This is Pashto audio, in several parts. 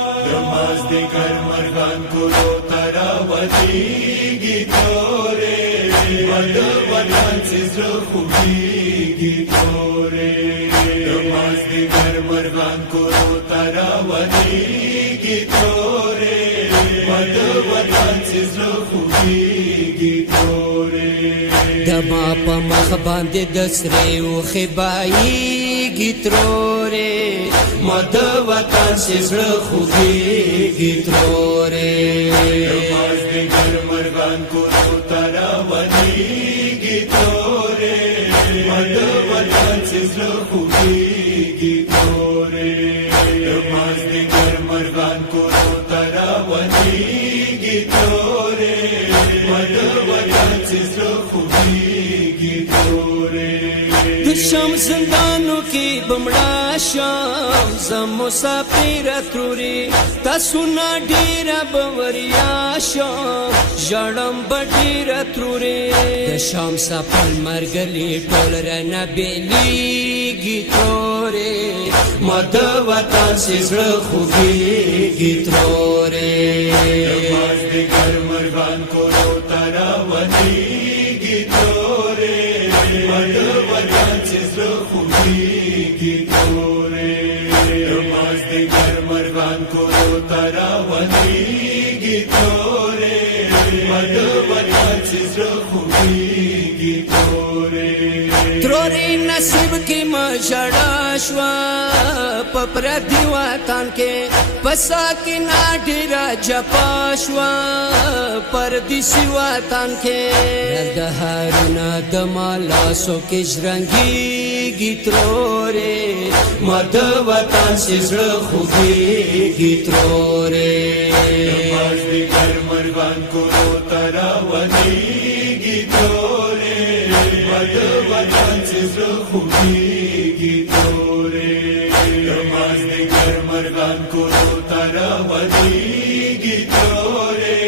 मजदिगर मर्गान को तरावतीगी तोरे मद वतन से खुबीगी तोरे मजदिगर मर्गान को तरावतीगी तोरे मद वतन से खुबीगी तोरे दमा पा मख बांधे दसरे वो खिबाईगी तोरे मद वतन से खुबीगी तोरे मजदिगर मर्गान को तरावतीगी तोरे मद वतन से खुबीगी तोरे मजदिगर मर्गान को तरावतीगी तोरे मद वतन से खुबीगी तोरे दुश्मन जिंदानों की बमड़ा शाम जम मुसाफिर त्रुरी तसुना डेरा बवरिया शाम जड़म बडीर त्रुरी शाम सफल मरगली टोल रना बेलीगी तोरे मद वतन से खुबीगी तोरे मजदिगर मर्गान को तरावतीगी तोरे मद वतन से खुबीगी तोरे मजदिगर मर्गान को तरावतीगी तोरे मद वतन से खुबीगी तोरे त्रोरी नसीब की मजड़ाशवा पपरा दीवातान के पसा की नाडिरा जपाशवा परदिसी वातान के दहारुना दमाला सो किजरंगी गित्रोरे मद वतन से खुबीगी तोरे मजदिगर मर्गान को तरावतीगी तोरे मद वतन से खुबीगी तोरे मजदिगर मर्गान को तरावतीगी तोरे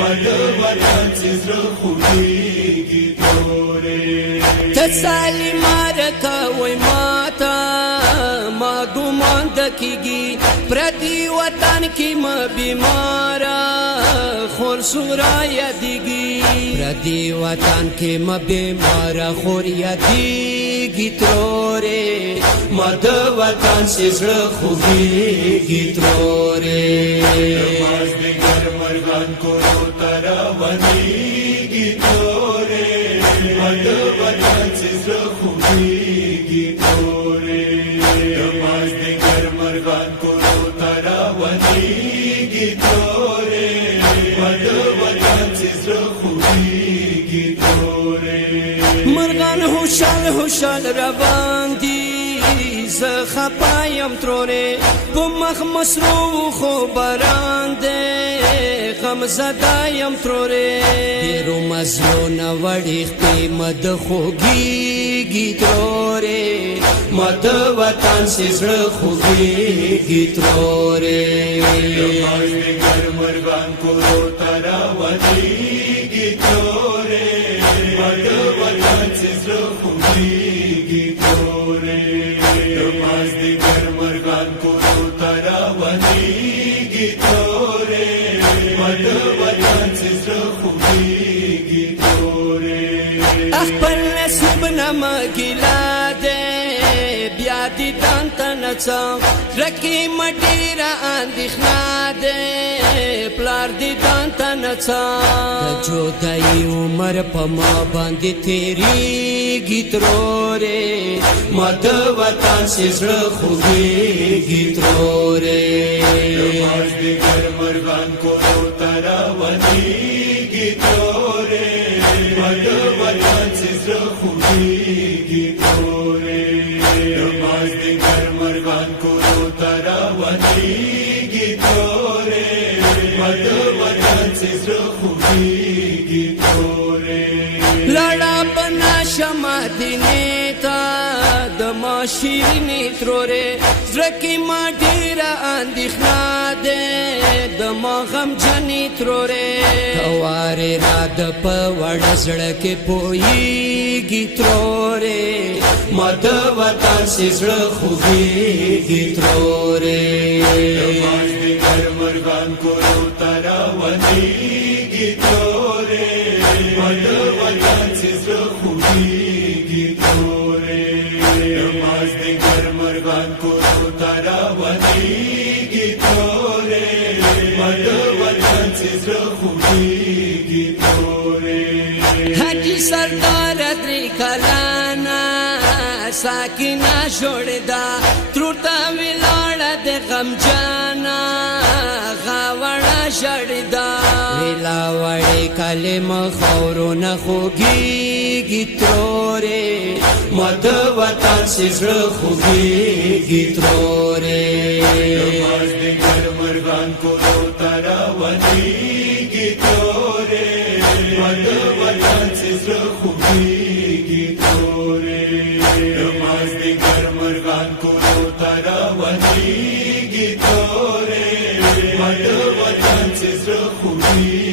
मद वतन से खुबीगी तोरे तसाली मारका वै माता मा गुमान दकीगी प्रति वतन की म बीमारा खोर सुराया दिगी प्रति वतन के म बीमारा खोरिया दिगी तोरे मद वतन से खुबीगी तोरे मजदिगर मर्गान को तरावतीगी तोरे मद वतन से खुबीगी तोरे मजदिगर मर्गान को तरावतीगी तोरे मद वतन से खुबीगी तोरे मर्गान हुशाल हुशाल रवान दी खपाیم تروره بمخ مسرو خو برانده غم زدایم تروره دیرو مزلو نوڑی خپی مد خوگیگی تروره مد وطن سزر خوگیگی تروره मजदिगर मर्गान को तरावतीगी तोरे मद वतन से खुबीगी तोरे मजदिगर मर्गान को तरावतीगी तोरे मद वतन से खुबीगी तोरे خپل نصیب نما ګیلا دې بیا دې دانت نڅا رکی مټیرا اندېښنا دې پلار دې دانت نڅا د جودای عمر په ما باندې تیریږي تروره مد وطن سے خوبیږي تروره मजदिगर मर्गान को तरावतीगी तोरे मद वतन से खुबीगी तोरे मजदिगर मर्गान को तरावतीगी तोरे मद वतन से खुबीगी तोरे लड़ा बना शमा दिने تا د زما شیرینی ترورې زړه کې ما ډېره اندېښنه ده د ما غمجنې ترورې توارې را د په وړه زړه کې پوهېږي ترورې ما د وطن سې زړه خوږېږي ترورې مازدیګر مرغان کورو ته راونیږي ترورې ما د وطن سې زړه خوږېږي ترورې مازدیګر مرغان کورو ته راونیږي ترورې ما د وطن سې زړه خوږېږي ترورې حاجی سردار درې کلانا ساکینه جوړدا ترتا ویلاړه د غمجانا غاوړه شړدا ویلاوړې کلمه خورونه خوږېږي ترورې ما د وطن سې زړه خوږېږي ترورې مازدیګر مرغان کورو ته راونیږي ترورې ما د وطن سې زړه خوږېږي ترورې مازدیګر مرغان کورو ته راونیږي ترورې ما د وطن سې زړه خوږېږي